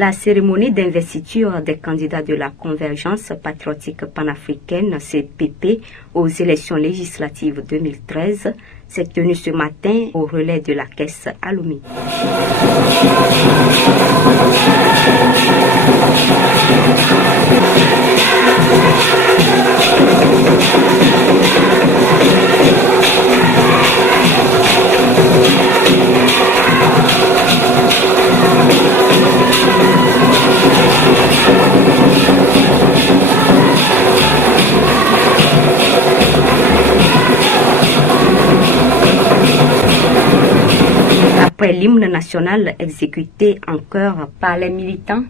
La cérémonie d'investiture des candidats de la Convergence patriotique panafricaine CPP aux élections législatives 2013 s'est tenue ce matin au relais de la caisse à Lomé. Après l'hymne national exécuté en chœur par les militants,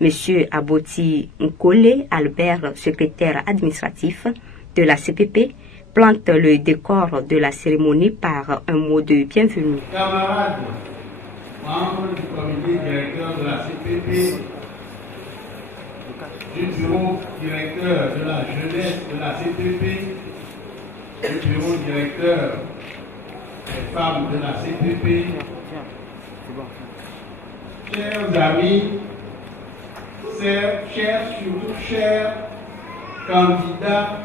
Monsieur Aboti Nkole Albert, secrétaire administratif de la CPP, plante le décor de la cérémonie par un mot de bienvenue. Camarades, membres du comité directeur de la CPP, du bureau directeur de la jeunesse de la CPP, du bureau directeur des femmes de la CPP, chers amis, chers candidats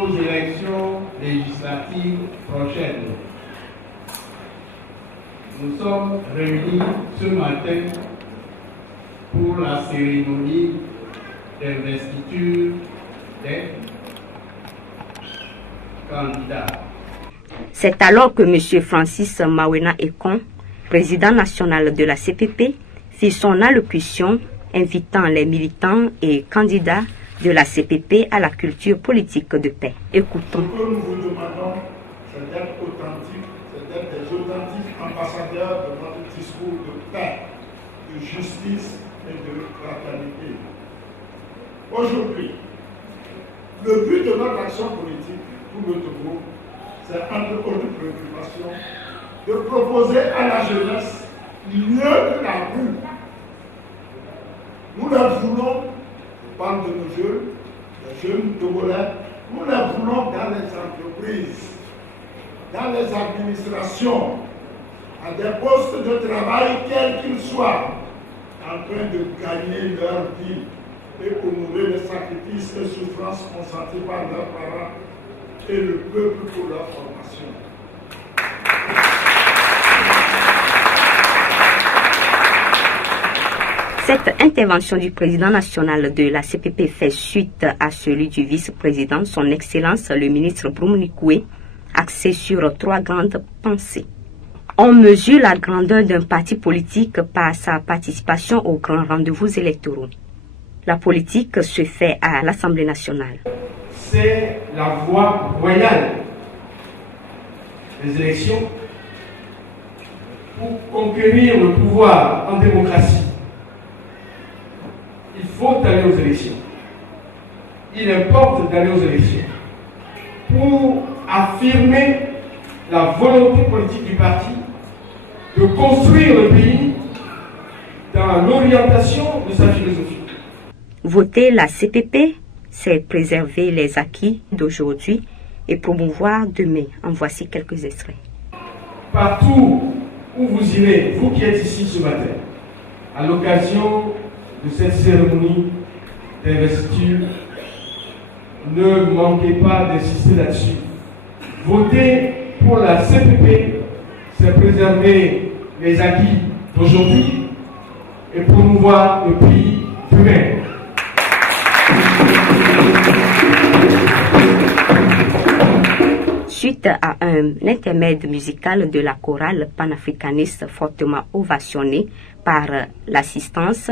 aux élections législatives prochaines. Nous sommes réunis ce matin pour la cérémonie d'investiture des candidats. C'est alors que M. Francis Mawena Ekon, président national de la CPP, fit son allocution invitant les militants et candidats de la CPP à la culture politique de paix. Écoutons. Ce que nous vous demandons, c'est d'être authentiques, c'est d'être des authentiques ambassadeurs de notre discours de paix, de justice et de fraternité. Aujourd'hui, le but de notre action politique pour le Togo, c'est entre autres préoccupations de proposer à la jeunesse mieux que la rue. Nous leur voulons, on parle de nos jeunes, les jeunes togolais, nous les voulons dans les entreprises, dans les administrations, à des postes de travail quels qu'ils soient, en train de gagner leur vie et honorer les sacrifices et souffrances consentis par leurs parents et le peuple pour leur formation. Cette intervention du président national de la CPP fait suite à celui du vice-président, son Excellence le ministre Brumnikoué, axé sur trois grandes pensées. On mesure la grandeur d'un parti politique par sa participation aux grands rendez-vous électoraux. La politique se fait à l'Assemblée nationale. C'est la voie royale des élections pour conquérir le pouvoir en démocratie. Il faut aller aux élections. Il importe d'aller aux élections pour affirmer la volonté politique du parti de construire le pays dans l'orientation de sa philosophie. Voter la CPP, c'est préserver les acquis d'aujourd'hui et promouvoir demain. En voici quelques extraits. Partout où vous irez, vous qui êtes ici ce matin, à l'occasion de cette cérémonie d'investiture, ne manquez pas d'insister là-dessus. Voter pour la CPP, c'est préserver les acquis d'aujourd'hui et promouvoir le pays demain. Suite à un intermède musical de la chorale panafricaniste fortement ovationnée par l'assistance,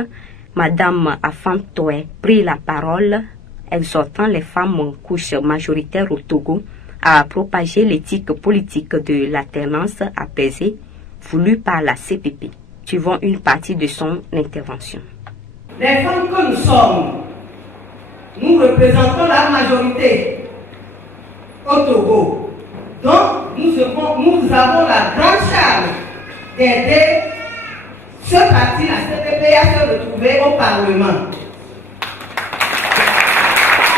Madame Afantoé prit la parole, exhortant les femmes couches majoritaires au Togo à propager l'éthique politique de l'alternance apaisée voulue par la CPP. Suivons une partie de son intervention. Les femmes que nous sommes, nous représentons la majorité au Togo. Donc, nous avons la grande charge d'aider ce parti, la CPP, a se retrouver au Parlement.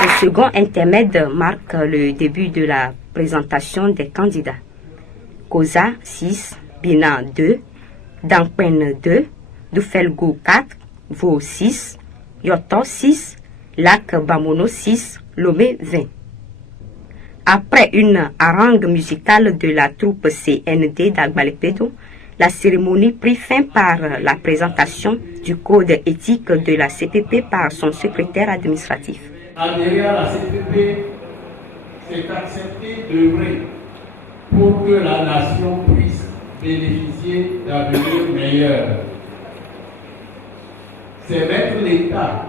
Le second intermède marque le début de la présentation des candidats. Koza 6, Bina 2, Dangpen 2, Doufelgo 4, Vo 6, Yoto 6, Lac Bamono 6, Lomé 20. Après une harangue musicale de la troupe CND d'Agbalepedo, la cérémonie prit fin par la présentation du code éthique de la CPP par son secrétaire administratif. Adhérer à la CPP, c'est accepter d'œuvrer pour que la nation puisse bénéficier d'avenir meilleur. C'est mettre l'État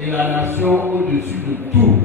et la nation au-dessus de tout.